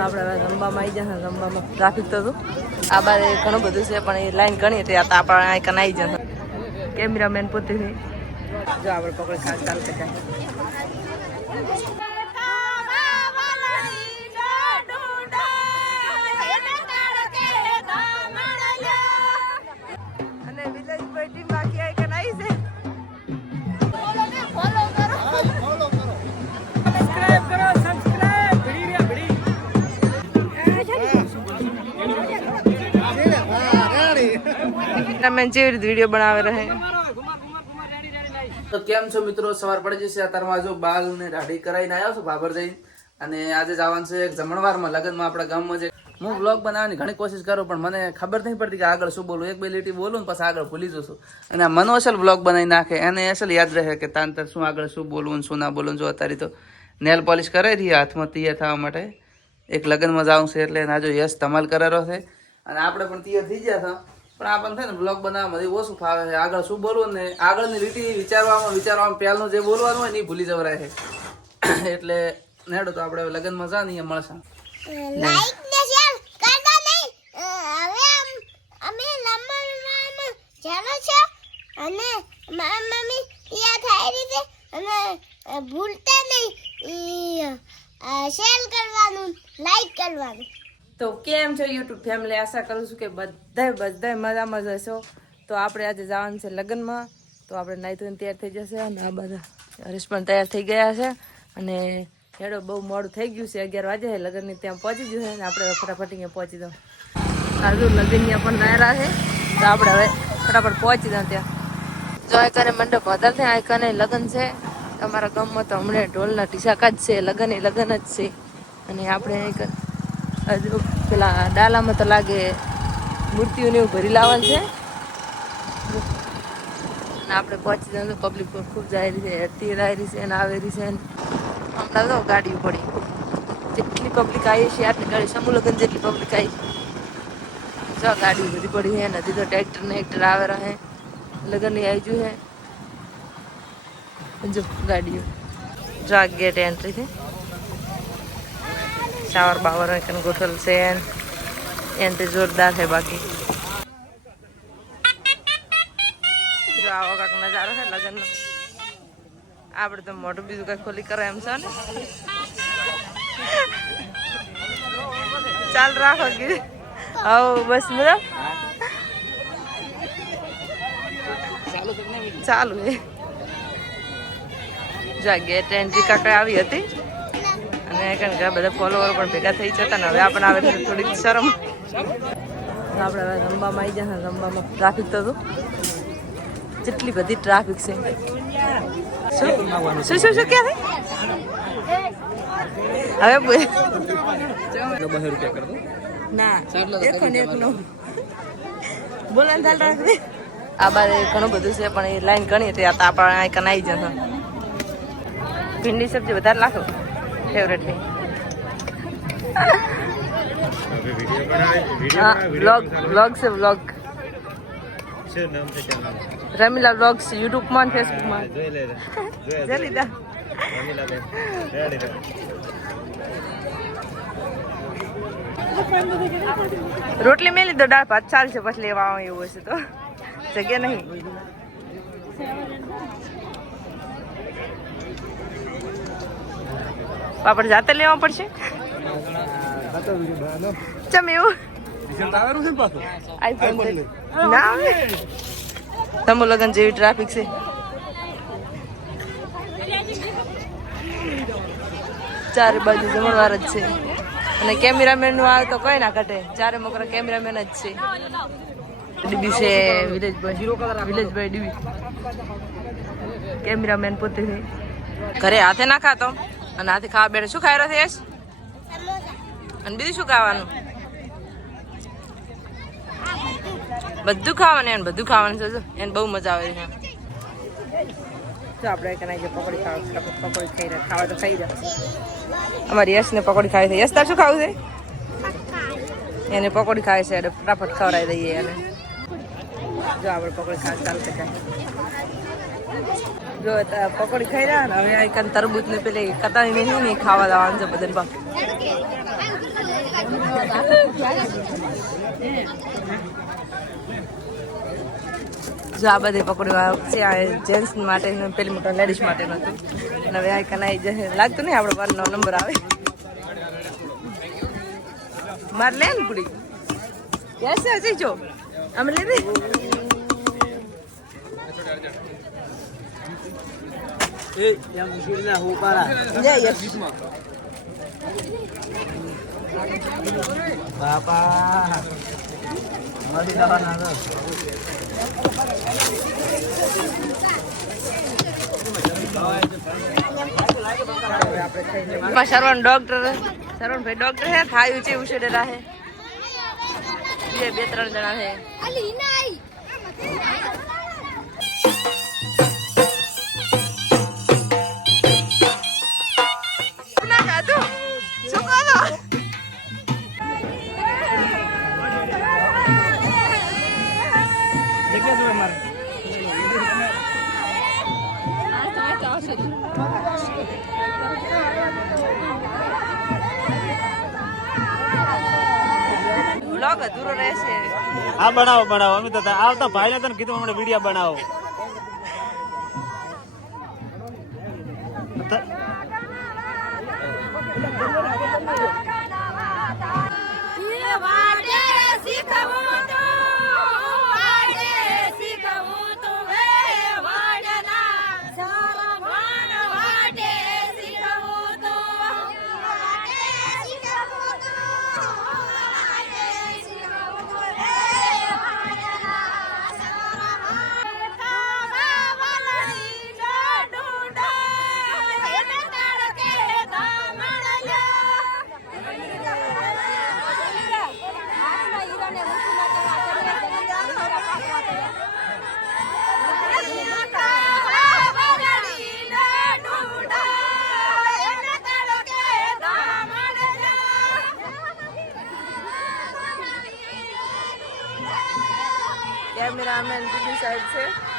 આપણે રમવામાં આવી જશે, રમવામાં ટ્રાફિક તો હતું. આ બાજુ ઘણું બધું છે, પણ એ લાઈન ઘણી હતી, આ તો આપણે આ કન આવી જશે. કેમેરામેન પોતે જો આપણે પકડી ખાસ ચાલુ કેમેરામેન જેવી રીતે વીડિયો બનાવે રહે. તો કેમ છો મિત્રો? સવાર પડી જશે. અત્યારમાં જો બાલ ને દાઢી કરાવીને આવ્યો છું બાબર જઈને. અને આજે જવાનું છે એક જમણવારમાં લગ્નમાં આપણા ગામમાં જે હું બ્લોગ બનાવવાની ઘણી કોશિશ કરું, પણ મને ખબર નહીં પડતી કે આગળ શું બોલું. એક બે લીટી બોલું ને પછી આગળ ભૂલી જશું. અને મનો અસલ બ્લોગ બનાવી નાખે. એને અસલ યાદ રહે કે તાંતર શું આગળ શું બોલવું શું ના બોલવું જો અત્યારે તો નેલ પોલિશ કરાવી રહી હાથમાં તૈયાર થવા માટે. એક લગ્નમાં જાવું છે એટલે ના જો યશ ધમાલ કરેલો છે. અને આપણે પણ તૈયાર થઈ ગયા હતા. પણ આપણને થાય ને બ્લોગ બનાવવામાં બધી ઓછું ફાવે છે. આગળ શું બોલવું ને? આગળની રીતિ વિચારવામાં વિચારવામાં પહેલું જે બોલવાનું હોય ને એ ભૂલી જવરાય છે. એટલે નેડો તો આપણે લગ્નમાં જા નહીં મળશે. લાઈક ને શેર કરતા નહીં. હવે અમે લંબરમાં ચાલો છે? અને મારી મમ્મી યા થાય રીતે અને ભૂલતા નહીં. શેર કરવાનું લાઈક કરવાનું. તો કેમ છો યુટ્યુબ ફેમિલી આશા કરું છું કે બધાય બધાય મજામાં જ હશો. તો આપણે આજે જવાનું છે લગ્નમાં. તો આપણે નાહી તૈયાર થઈ જશે અને આ બધા હરીશ પણ તૈયાર થઈ ગયા છે. અને હેડો બહુ મોડું થઈ ગયું છે. અગિયાર વાગે લગ્નની ત્યાં પહોંચી ગયું છે અને આપણે ફટાફટ અહીંયા પહોંચી દઉં સારું લગ્નની પણ નાયરા છે. તો આપણે હવે ફટાફટ પહોંચી દઉં ત્યાં. જો આ કને મંડપ વધારે થાય. આ કને લગ્ન છે. અમારા ગામમાં તો હમણાં ઢોલના ટીસાકા જ છે. લગ્ન એ લગ્ન જ છે. અને આપણે અહીં હજુ પેલા ડાલામાં તો લાગે મૂર્તિઓને એવું ભરી લાવવાનું છે. અને આપણે પહોંચી જાય તો પબ્લિક પણ ખૂબ જાય છે હેરતી આવી છે અને આવેલી છે. હમણાં તો ગાડીઓ પડી. જેટલી પબ્લિક આવી છે આટલી ગાડી સમૂહ લગ્ન જેટલી પબ્લિક આવી જો ગાડીઓ બધી પડી છે નથી તો ટ્રેક્ટર ને એક્ટર આવે રહે. લગ્નની આવી જ્યું છે. જો ગાડીઓ. જો આ ગેટ એન્ટ્રી છે. શાવર બાવર કન ગોઠલ છે એન્ટ્રી જોરદાર છે બાકી જો આવો કાંક નજારો છે લગ્નનો આપણે તો મોટું બીજું કઈ ખોલી કરે એમ છે ને ચાલ રાખો ગીરી હવ બસ મતલબ ચાલુ હે જો ગેટ એન્ટ્રી કાંક આવી હતી કારણ બધા ફોલોવર પણ ભેગા થઈ જતા ને હવે આપણને આવે છે થોડીક શરમ. આપણે હવે રમવામાં આવી જશે રમવામાં ટ્રાફિક તો હતું. જેટલી બધી ટ્રાફિક છે. શું? શું શું ક્યાં હવે ના બોલો ચાલ રાખજે. આ બાજુ ઘણું બધું છે, પણ એ લાઈન ઘણી હતી, આ તો આપણે આ કન આવી જશે ભીંડી સબ્જી વધારે નાખો. ફેવરેટ વ્લોગ વ્લોગ છે? વ્લોગ રમીલા વ્લોગ્સ યુટ્યુબમાં ફેસબુકમાં જઈ લીધા. રોટલી મેં લીધો દાળ ભાત ચાલશે પછી લેવા આવો એવું હશે તો. જગ્યા નહીં. પાપડ જાતે લેવા પડશે? ચમ એવું? ના તમો જેવી ટ્રાફિક છે. ચારે બાજુ જમણવાર જ છે. અને કેમેરામેનનું આવે તો કઈ ના ઘટે. ચારે મકરા કેમેરામેન જ છે. ડીબી છે, વિલેજભાઈ. વિલેજભાઈ ડીબી. કેમેરામેન પોતે ઘરે હાથે ના ખાતો? અને હાથે ખાવા બેઠે શું ખાઈ રહ્યો યશ? અને બીજું શું ખાવાનું? બધું ખાવાનું એને બધું ખાવાનું છે એને બહુ મજા આવે છે. તો આપણે કનાઈ જે પકોડી ખાવા પકોડી ખાવા તો ખાઈ રહ્યા. અમારી યશ પકોડી ખાવી છે. યશ, તાર શું ખાવું છે? એને પકોડી ખાવી છે, એટલે ફટાફટ ખવડાવી દઈએ એને. જો આપણે પકોડી ખાવા ચાલુ કરી જો પકોડી ખાઈ રહ્યા ને, હવે આ તરબૂચ ને પેલી કતારી નહીં ખાવા જવાનું છે બધાને બા જો આ બધી પકડવા છે, આ જેન્ટ્સ માટે પેલી મોટા લેડીઝ માટે હતું. અને હવે આ કનાઈ જશે લાગતું નહીં આપણો બારનો નંબર આવે. મારે લે ને પૂરી. કેસે હજી જો. અમે લે દે જય યસ. બાપા. નથી જવાના તો. માં શરવણ ડોક્ટર શરવણભાઈ ડોક્ટર હે. ખાયું છે ઉછેરેલા હે. બે બે ત્રણ જણા હે. હા બનાવો બનાવો. અમે તો આવતા ભાઈ ને તને કીધું હમણાં વીડિયો બનાવો. બીજી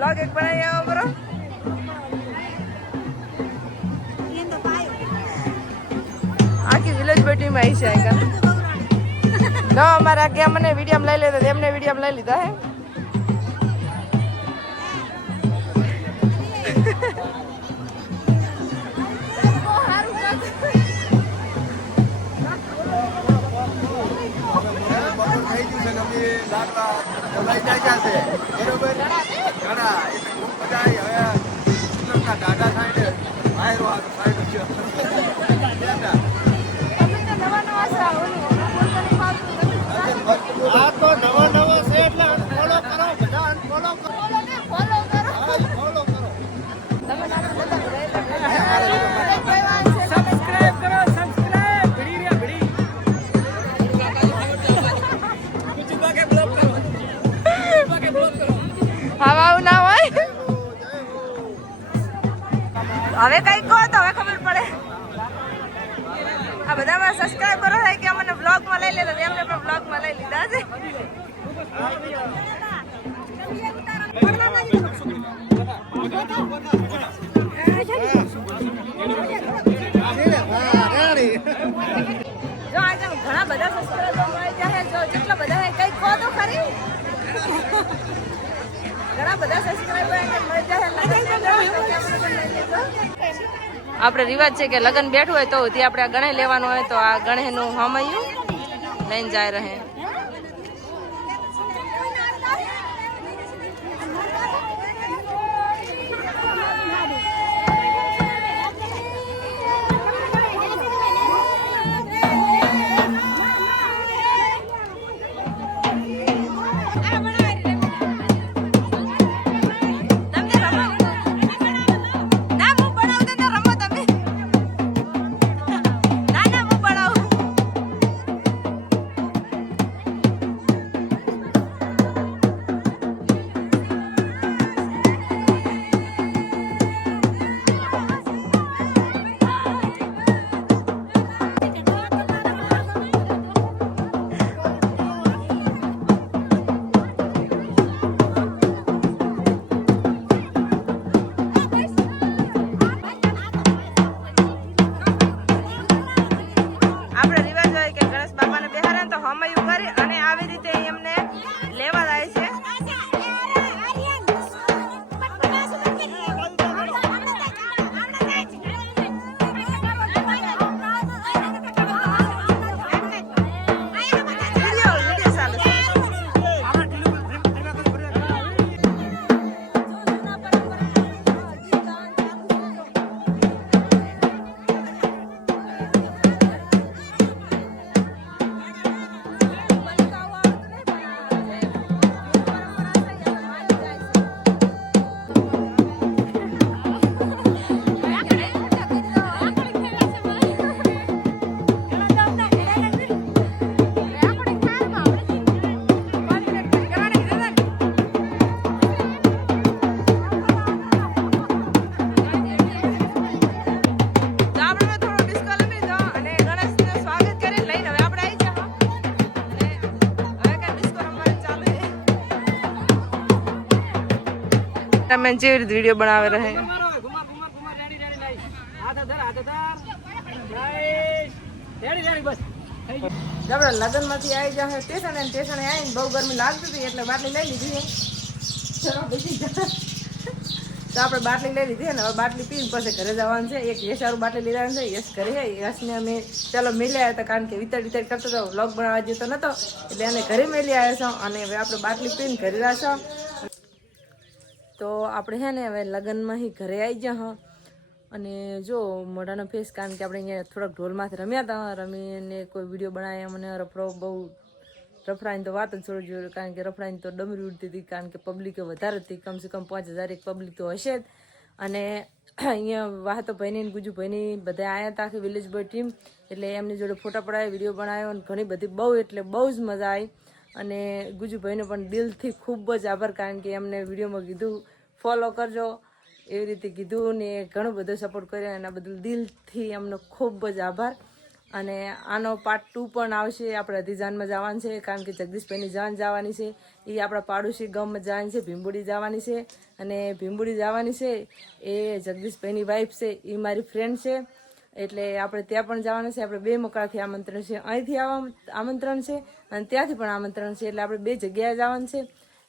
આપણે અહીંયા પાસે બ્લોગ એક બનાવી આવો બરો આખી વિલેજ બેટી માં આવી છે આઈકન ન અમારા કે અમને વીડિયો લઈ લેતા તેમને વીડિયો લઈ લીધા હે તમે આ બધામાં સબસ્ક્રાઇબ કરો છે કે અમને બ્લોગમાં લઈ લેતા એમને પણ બ્લોગમાં લઈ લીધા છે. જો આજે ઘણા બધા સબસ્ક્રાઇબર મળી જાય જો જેટલા બધા કઈ કહો તો ખરી. ઘણા બધા સબસ્ક્રાઇબર મળી જાય આપણે રિવાજ છે કે લગ્ન બેઠું હોય તો આપણે આ ગણે લેવાનું હોય તો આ ગણેનું હમયું લઈને જાય રહે. તમે જેવી રીતે વીડિયો બનાવે રહે. આપણે લગ્નમાંથી આવી જાય સ્ટેશન સ્ટેશને આવીને બહુ ગરમી લાગતી હતી, એટલે બાટલી લઈ લીધી. તો આપણે બાટલી લઈ લીધી ને, હવે બાટલી પીને પછી ઘરે જવાનું છે. એક યશારું બાટલી લીધા છે યશ ઘરે છે યશને અમે ચાલો મેલ્યા હતા, કારણ કે વિતર વિતર કરતો હતો વ્લોગ બનાવવા જતો નતો. એટલે એને ઘરે મેલી આવ્યા છો અને હવે આપણે બાટલી પીને ઘરે રહ્યા છો તો આપણે છે ને હવે લગ્નમાં હી ઘરે આવી જા હા. અને જો મોઢાનો ફેસ કારણ કે આપણે અહીંયા થોડાક ઢોલમાંથી રમ્યા હતા રમીને કોઈ વીડિયો બનાવ્યા મને રફડો બહુ રફડાની તો વાત જ છોડી જોઈએ કારણ કે રફડાની તો ડમરી ઉડતી હતી, કારણ કે પબ્લિક વધારે હતી. કમસે કમ પાંચ હજાર એક પબ્લિક તો હશે જ. અને અહીંયા વાહતો ભાઈની ગુજુ ભાઈની બધા આવ્યા હતા આખી વિલેજ બોય ટીમ એટલે એમની જોડે ફોટા પડાવ્યા વીડિયો બનાવ્યો અને ઘણી બધી બહુ, એટલે બહુ જ મજા આવી અને ગુજુભાઈનો પણ દિલથી ખૂબ જ આભાર, કારણ કે એમને વિડીયોમાં કીધું ફોલો કરજો. એવી રીતે કીધું ને ઘણો બધો સપોર્ટ કર્યો એના બદલ દિલથી એમનો ખૂબ જ આભાર. અને આનો પાર્ટ ટુ પણ આવશે. આપણે અધિજાનમાં જવાનું છે, કારણ કે જગદીશભાઈની જાન જવાની છે. એ આપણા પાડોશી ગામમાં જવાની છે, ભીંબુડી જવાની છે. અને ભીંબુડી જવાની છે એ જગદીશભાઈની વાઈફ છે એ મારી ફ્રેન્ડ છે. એટલે આપણે ત્યાં પણ જવાનું છે, આપણે બે મકરાથી આમંત્રણ છે. અહીંથી આવા આમંત્રણ છે અને ત્યાંથી પણ આમંત્રણ છે. એટલે આપણે બે જગ્યાએ જવાનું છે.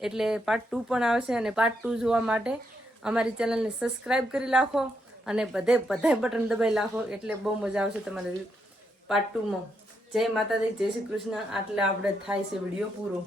એટલે પાર્ટ ટુ પણ આવશે અને પાર્ટ ટુ જોવા માટે અમારી ચેનલને સબસ્ક્રાઈબ કરી રાખો અને બધે બધાય બટન દબાઈ રાખો એટલે બહુ મજા આવશે તમારે પાર્ટ ટુમાં જય માતાજી, જય શ્રી કૃષ્ણ. આટલે આપણે થાય છે વીડિયો પૂરો.